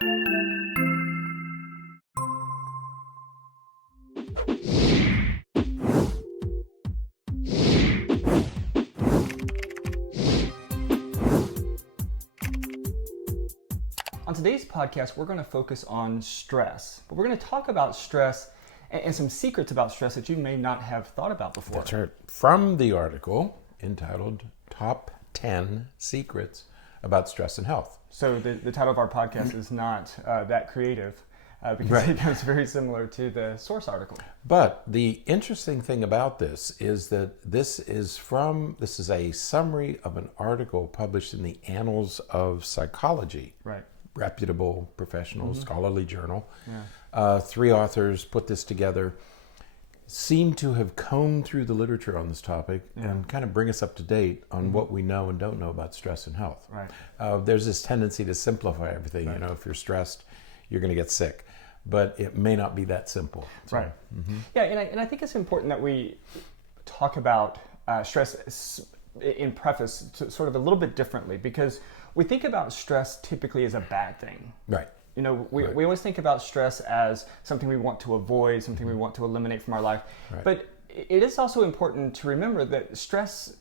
On today's podcast, we're going to focus on stress, but we're going to talk about stress and some secrets about stress that you may not have thought about before. That's right. From the article entitled Top 10 Secrets About Stress and Health. So the title of our podcast is not that creative because it comes very similar to the source article. But the interesting thing about this is that this is a summary of an article published in the Annals of Psychology. Right. Reputable, professional, scholarly journal. Yeah. 3 authors put this together, seem to have combed through the literature on this topic and kind of bring us up to date on what we know and don't know about stress and health. Right. There's this tendency to simplify everything. Right. You know, if you're stressed, you're going to get sick. But it may not be that simple. So, right. Yeah, and I think it's important that we talk about stress in preface sort of a little bit differently, because we think about stress typically as a bad thing. Right. You know, we always think about stress as something we want to avoid, something we want to eliminate from our life. Right. But it is also important to remember that stress,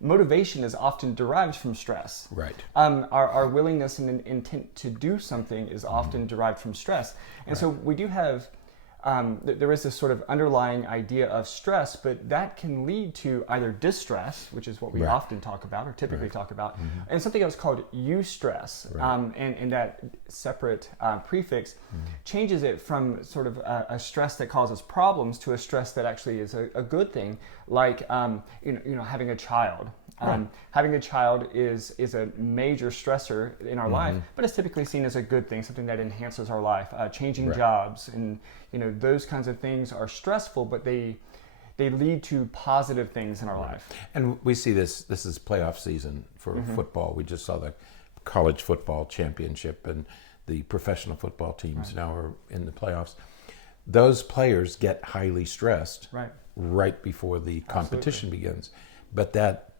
motivation is often derived from stress. Right. Our willingness and intent to do something is often derived from stress. And so we do have, there is this sort of underlying idea of stress, but that can lead to either distress, which is what we often talk about or typically talk about, and something else called eustress. And that separate prefix changes it from sort of a stress that causes problems to a stress that actually is a good thing, like having a child. Having a child is a major stressor in our life, but it's typically seen as a good thing, something that enhances our life. Changing jobs and those kinds of things are stressful, but they lead to positive things in our life. And we see this is playoff season for football. We just saw the college football championship, and the professional football teams now are in the playoffs. Those players get highly stressed right before the competition begins, but that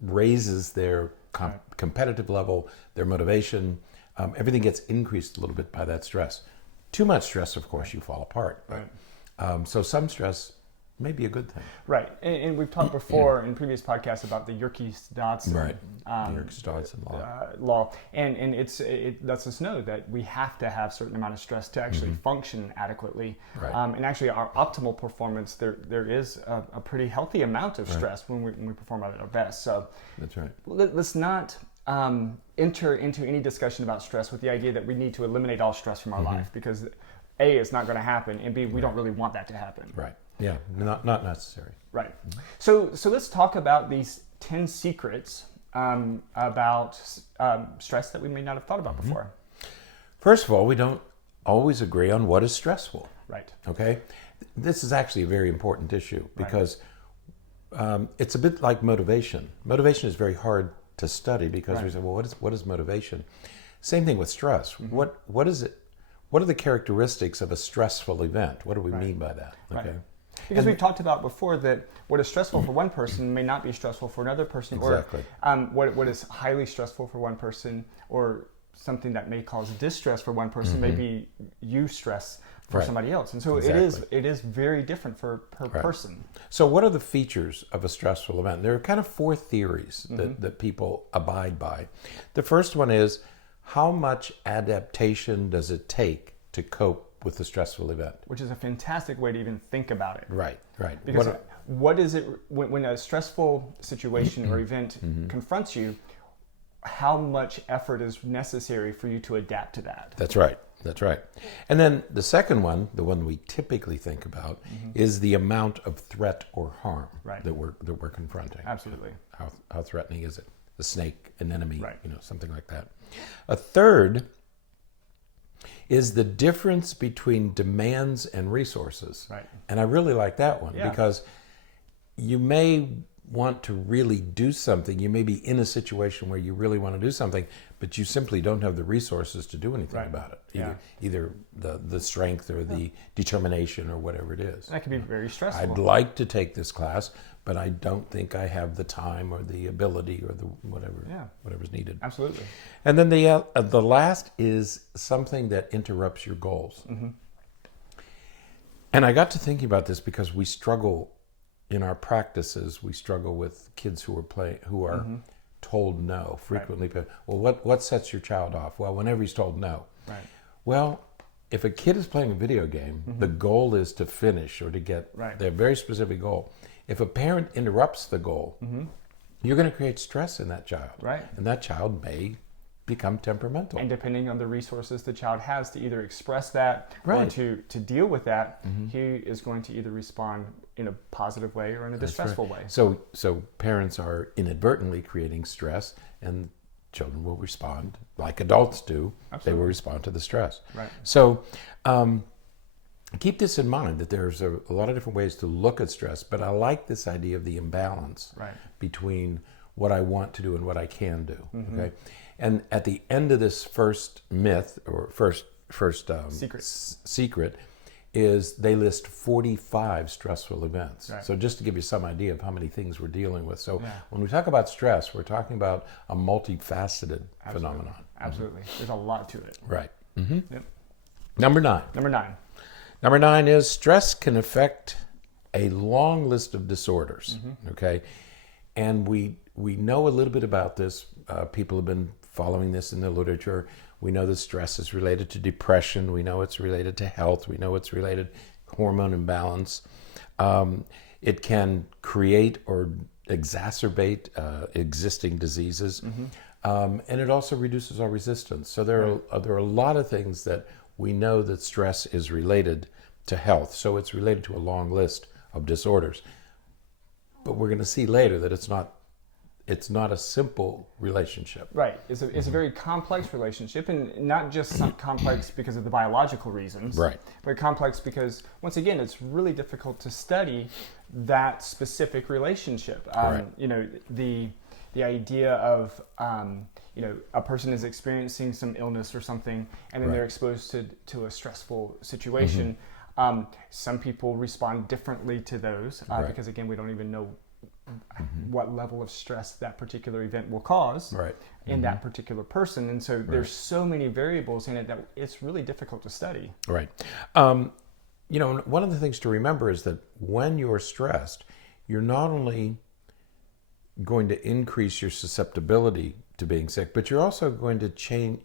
raises their competitive level, their motivation. Everything gets increased a little bit by that stress. Too much stress, of course, you fall apart. Right. So some stress may be a good thing. Right. And we've talked before in previous podcasts about the Yerkes-Dodson Yerkes-Dodson law. And it lets us know that we have to have a certain amount of stress to actually function adequately. Right. And actually our optimal performance, there is a pretty healthy amount of stress when we perform at our best. So that's right. Let's not enter into any discussion about stress with the idea that we need to eliminate all stress from our life, because A, it's not going to happen, and B, we don't really want that to happen. Right. Yeah, not necessary. Right. So let's talk about these 10 secrets about stress that we may not have thought about before. First of all, we don't always agree on what is stressful. Right. Okay? This is actually a very important issue because it's a bit like motivation. Motivation is very hard to study because we say, well, what is motivation? Same thing with stress. What is it? What are the characteristics of a stressful event? What do we mean by that? Okay. Right. Because we've talked about before that what is stressful for one person may not be stressful for another person. Exactly. Or what is highly stressful for one person or something that may cause distress for one person may be eustress for somebody else. And so it is very different per person. So what are the features of a stressful event? There are kind of 4 theories that people abide by. The first one is, how much adaptation does it take to cope with the stressful event? Which is a fantastic way to even think about it. Right. Because what is it, when a stressful situation or event confronts you, how much effort is necessary for you to adapt to that? That's right. And then the second one, the one we typically think about, is the amount of threat or harm that we're confronting. Absolutely. How threatening is it? The snake, an enemy, something like that. A third is the difference between demands and resources. Right. And I really like that one because you may want to really do something. You may be in a situation where you really want to do something, but you simply don't have the resources to do anything about it. Either the strength or the determination or whatever it is. That can be very stressful. I'd like to take this class, but I don't think I have the time or the ability or the whatever's needed. Absolutely. And then the last is something that interrupts your goals. And I got to thinking about this because we struggle in our practices. We struggle with kids who are told no frequently. Right. Well, what sets your child off? Well, whenever he's told no. Right. Well, if a kid is playing a video game, the goal is to finish or to get their very specific goal. If a parent interrupts the goal, you're going to create stress in that child. Right. And that child may become temperamental. And depending on the resources the child has to either express that or Right. to deal with that, he is going to either respond in a positive way or in a distressful way. So parents are inadvertently creating stress, and children will respond like adults do. Absolutely. They will respond to the stress. Right. So keep this in mind, that there's a lot of different ways to look at stress, but I like this idea of the imbalance between what I want to do and what I can do. Okay. And at the end of this first myth, or first secret, is they list 45 stressful events. Right. So just to give you some idea of how many things we're dealing with. So when we talk about stress, we're talking about a multifaceted phenomenon. Absolutely. There's a lot to it. Right. Yep. Number 9. Number 9 is stress can affect a long list of disorders. Okay. And we know a little bit about this. People have been following this in the literature. We know that stress is related to depression. We know it's related to health. We know it's related to hormone imbalance. It can create or exacerbate existing diseases. And it also reduces our resistance. So there are a lot of things that we know that stress is related to health. So it's related to a long list of disorders. But we're going to see later that it's not a simple relationship. Right. It's a very complex relationship, and not just complex because of the biological reasons. Right. But complex because, once again, it's really difficult to study that specific relationship. Right. You know, the idea of a person is experiencing some illness or something, and then they're exposed to a stressful situation. Some people respond differently to those because, again, we don't even know what level of stress that particular event will cause in that particular person. And so there's so many variables in it that it's really difficult to study. Right. One of the things to remember is that when you're stressed, you're not only going to increase your susceptibility to being sick, but you're also going to change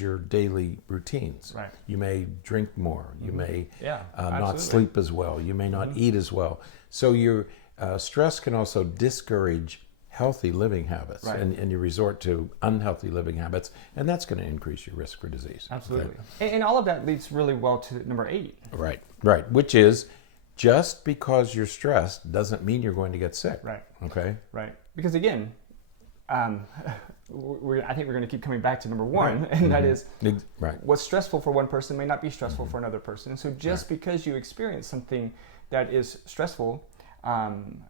your daily routines. Right. You may drink more. You may not absolutely. sleep as well. You may not eat as well. So your stress can also discourage healthy living habits, and you resort to unhealthy living habits, and that's going to increase your risk for disease. Absolutely. Okay? And all of that leads really well to number 8. Right. Which is, just because you're stressed doesn't mean you're going to get sick. Right. Okay. Right. Because again, I think we're going to keep coming back to number 1, and that is what's stressful for one person may not be stressful for another person. And so just because you experience something that is stressful,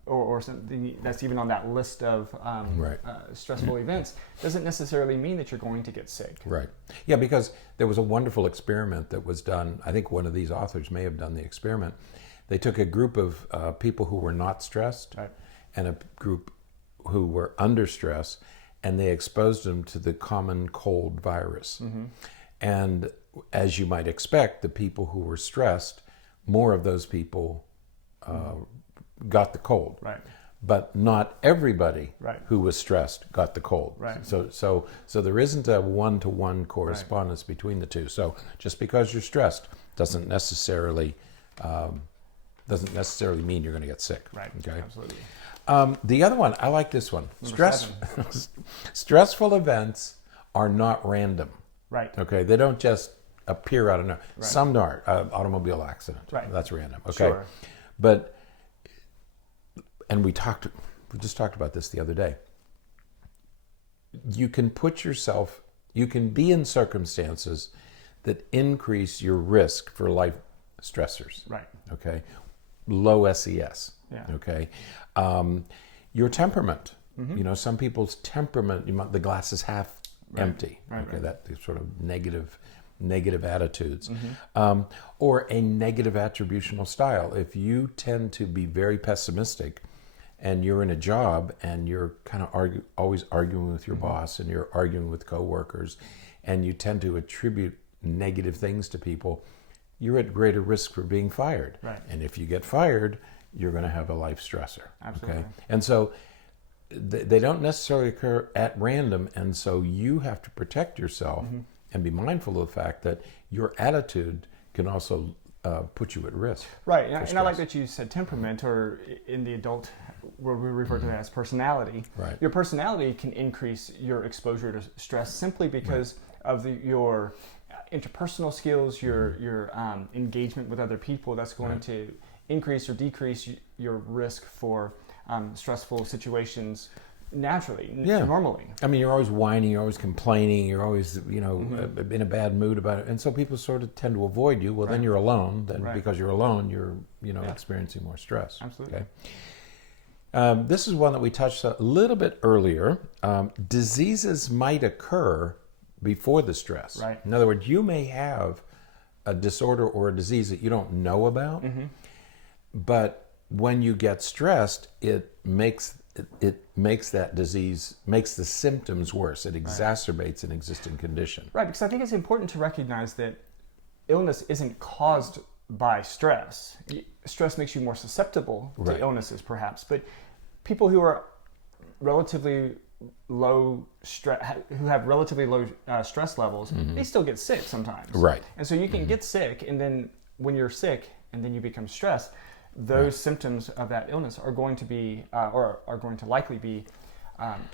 or something that's even on that list of stressful events, doesn't necessarily mean that you're going to get sick. Right. Yeah, because there was a wonderful experiment that was done. I think one of these authors may have done the experiment. They took a group of people who were not stressed and a group who were under stress, and they exposed them to the common cold virus. And as you might expect, the people who were stressed, more of those people got the cold. Right. But not everybody who was stressed got the cold. Right. So there isn't a one-to-one correspondence between the two. So just because you're stressed doesn't necessarily mean you're going to get sick. Right. Okay. Absolutely. The other one, I like this one. Number 7. Stressful events are not random. Right. Okay. They don't just appear out of nowhere. Some are. Automobile accident. Right. That's random. Okay. Sure. But, and we just talked about this the other day. You can be in circumstances that increase your risk for life stressors. Right. Okay. Low SES. Yeah. Okay. Your temperament. Some people's temperament, the glass is half empty. Right. That sort of negative negative attitudes, or a negative attributional style. If you tend to be very pessimistic and you're in a job and you're kind of always arguing with your boss and you're arguing with coworkers and you tend to attribute negative things to people, you're at greater risk for being fired. Right. And if you get fired, you're going to have a life stressor. Absolutely. Okay? And so they don't necessarily occur at random, and so you have to protect yourself and be mindful of the fact that your attitude can also put you at risk. Right, and I like that you said temperament, or in the adult world we refer to that as personality. Right. Your personality can increase your exposure to stress simply because of your interpersonal skills, your engagement with other people. That's going to increase or decrease your risk for stressful situations naturally, normally. I mean, you're always whining, you're always complaining, you're always, in a bad mood about it. And so people sort of tend to avoid you. Well, then you're alone. Then because you're alone, you're, experiencing more stress. Absolutely. Okay. This is one that we touched a little bit earlier. Diseases might occur before the stress. Right. In other words, you may have a disorder or a disease that you don't know about, but when you get stressed, it makes that disease, makes the symptoms worse. It exacerbates an existing condition. Right, because I think it's important to recognize that illness isn't caused by stress. Stress makes you more susceptible to illnesses, perhaps. But people who are relatively low stress, who have relatively low stress levels, they still get sick sometimes. Right. And so you can get sick, and then when you're sick, and then you become stressed, those symptoms of that illness are going to be, or are going to likely be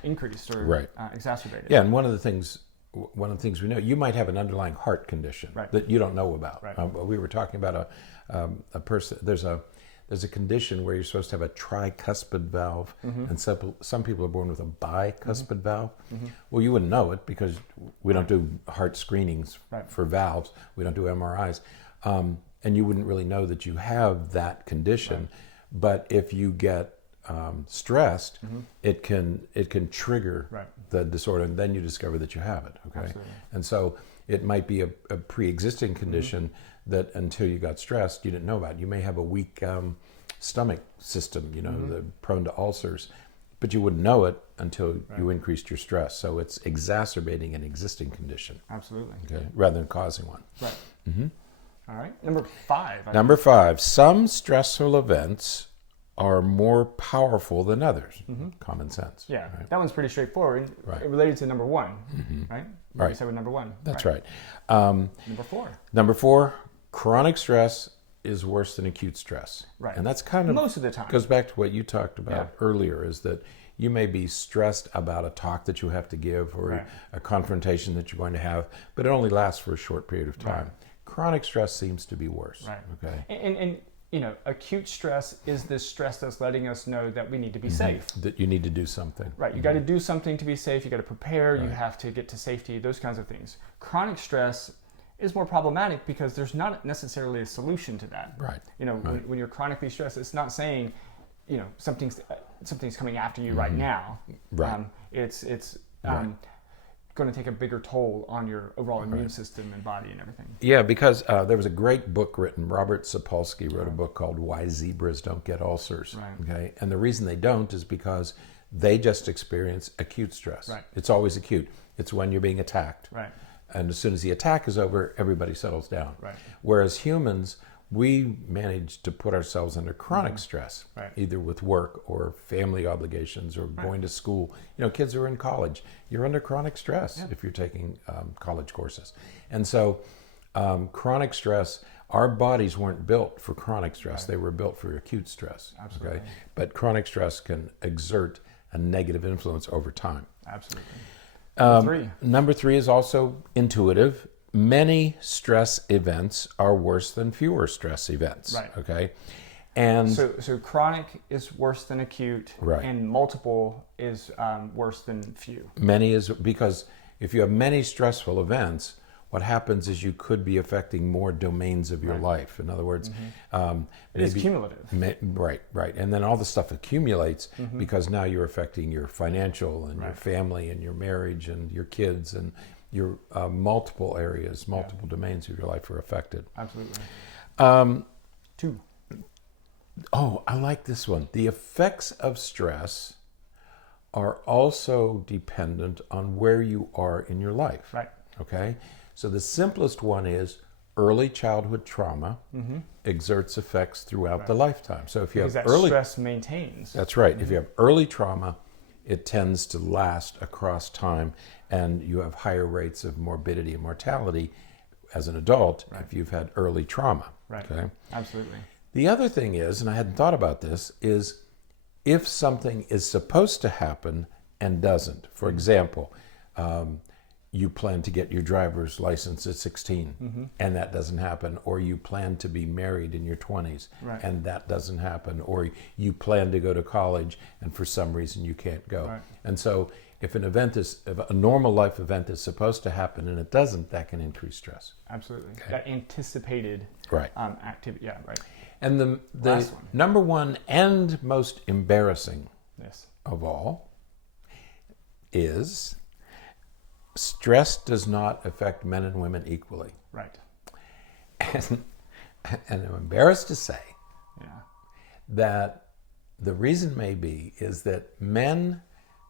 increased or exacerbated. Yeah, and one of the things we know, you might have an underlying heart condition that you don't know about. Right. We were talking about a person. There's a condition where you're supposed to have a tricuspid valve, and some people are born with a bicuspid valve. Well, you wouldn't know it because we don't do heart screenings for valves. We don't do MRIs. And you wouldn't really know that you have that condition, but if you get stressed, it can trigger the disorder, and then you discover that you have it. Okay, Absolutely. And so it might be a pre-existing condition that until you got stressed, you didn't know about. You may have a weak stomach system, the prone to ulcers, but you wouldn't know it until you increased your stress. So it's exacerbating an existing condition. Absolutely. Okay, rather than causing one. Right. All right. Number 5. Number 5, some stressful events are more powerful than others. Common sense. Yeah, that one's pretty straightforward. Right. Related to number 1, right? Right. You said with number 1. That's right. Number 4. Number 4, chronic stress is worse than acute stress. Right. And that's kind of most of the time. Goes back to what you talked about earlier, is that you may be stressed about a talk that you have to give or a confrontation that you're going to have, but it only lasts for a short period of time. Chronic stress seems to be worse. Right. Okay. And acute stress is this stress that's letting us know that we need to be safe. That you need to do something. Right. You got to do something to be safe. You got to prepare. You have to get to safety. Those kinds of things. Chronic stress is more problematic because there's not necessarily a solution to that. Right. When you're chronically stressed, it's not saying, something's coming after you right now. Right. It's going to take a bigger toll on your overall immune system and body and everything. Yeah, because there was a great book written. Robert Sapolsky wrote a book called Why Zebras Don't Get Ulcers. Right. Okay, and the reason they don't is because they just experience acute stress. Right. It's always acute. It's when you're being attacked. Right. And as soon as the attack is over, everybody settles down. Right. Whereas humans, we manage to put ourselves under chronic stress, either with work or family obligations or going to school. Kids who are in college, you're under chronic stress if you're taking college courses. And so chronic stress, our bodies weren't built for chronic stress. They were built for acute stress. Absolutely. Okay? But chronic stress can exert a negative influence over time. Absolutely. Number 3 is also intuitive. Many stress events are worse than fewer stress events. Right. Okay. And so chronic is worse than acute, and multiple is worse than few. Many is because if you have many stressful events, what happens is you could be affecting more domains of your life. In other words, it's cumulative. Right. And then all the stuff accumulates because now you're affecting your financial and your family and your marriage and your kids and your multiple areas, multiple domains of your life are affected. Absolutely. 2. Oh, I like this one. The effects of stress are also dependent on where you are in your life. Right. Okay? So the simplest one is early childhood trauma exerts effects throughout the lifetime. So if you Because have that early stress maintains. That's right. If you have early trauma, it tends to last across time, and you have higher rates of morbidity and mortality as an adult if you've had early trauma. Right. Okay? Absolutely. The other thing is, and I hadn't thought about this, is if something is supposed to happen and doesn't. For example, you plan to get your driver's license at 16 and that doesn't happen, or you plan to be married in your 20s and that doesn't happen, or you plan to go to college and for some reason you can't go. Right. And so if a normal life event is supposed to happen and it doesn't, that can increase stress. Absolutely. That anticipated activity. Yeah, right. And the number one and most embarrassing of all is stress does not affect men and women equally. Right. And I'm embarrassed to say that the reason may be is that men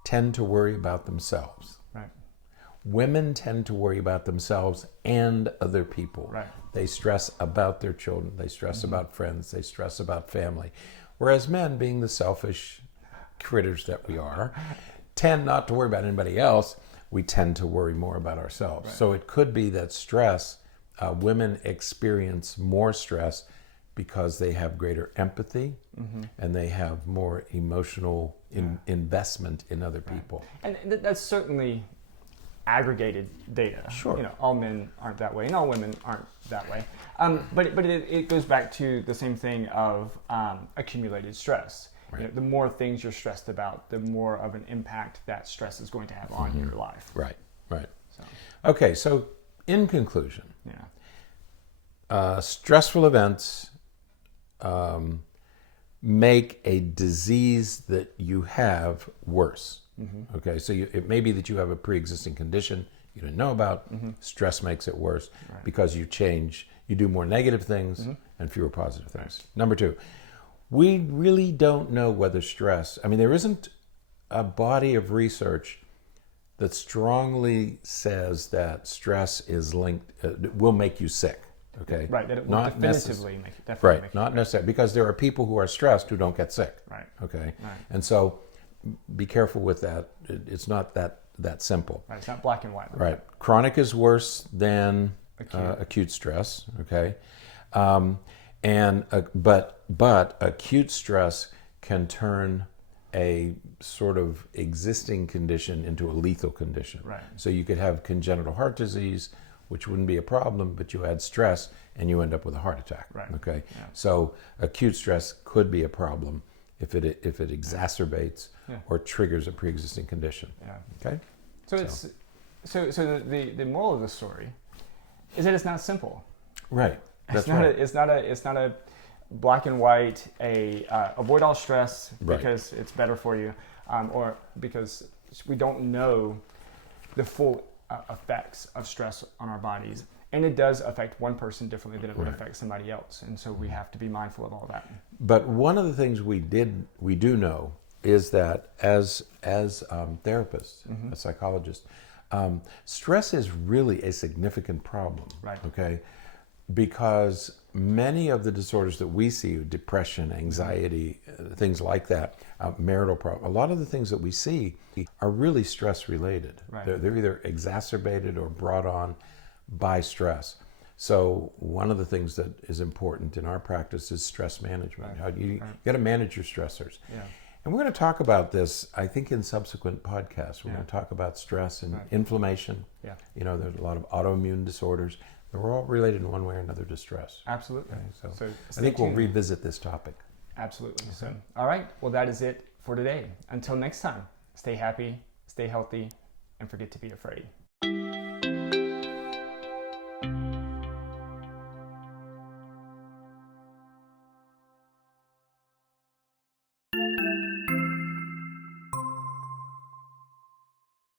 tend to worry about themselves. Right. Women tend to worry about themselves and other people. Right. They stress about their children. They stress about friends. They stress about family. Whereas men, being the selfish critters that we are, tend not to worry about anybody else. We tend to worry more about ourselves. Right. So it could be that stress, women experience more stress because they have greater empathy and they have more emotional investment in other people. And that's certainly aggregated data. Sure. All men aren't that way and all women aren't that way. But it goes back to the same thing of accumulated stress. Right. The more things you're stressed about, the more of an impact that stress is going to have on your life. Right, right. So. Okay, so in conclusion, stressful events make a disease that you have worse. Okay, so it may be that you have a pre-existing condition you didn't know about. Stress makes it worse because you do more negative things and fewer positive things. Number 2, we really don't know whether stress, there isn't a body of research that strongly says that stress is linked, will make you sick. Okay. Right, that it will definitively make you Right, not necessarily, because there are people who are stressed who don't get sick. Right. Okay. Right. And so be careful with that. It's not that simple. Right, it's not black and white. Right. Chronic is worse than acute stress. Okay. But acute stress can turn a sort of existing condition into a lethal condition. Right. So you could have congenital heart disease, which wouldn't be a problem, but you add stress and you end up with a heart attack. Right. Okay. Yeah. So acute stress could be a problem if it exacerbates or triggers a pre-existing condition. Yeah. Okay. So the moral of the story is that it's not simple. Right. That's It's not a black and white. Avoid all stress because it's better for you, or because we don't know the full effects of stress on our bodies, and it does affect one person differently than it would affect somebody else, and so we have to be mindful of all that. But one of the things we do know is that as therapists, as psychologists, stress is really a significant problem. Right. Okay. Because many of the disorders that we see, depression, anxiety, things like that, marital problems, a lot of the things that we see are really stress related. Right. They're either exacerbated or brought on by stress. So one of the things that is important in our practice is stress management. Right. How do you got to manage your stressors. Yeah. And we're going to talk about this, I think, in subsequent podcasts. We're going to talk about stress and inflammation. Yeah. There's a lot of autoimmune disorders. We're all related in one way or another to stress. Absolutely. Okay, so I stay think we'll tuned. revisit this topic. Absolutely. So, all right. Well, that is it for today. Until next time, stay happy, stay healthy, and forget to be afraid.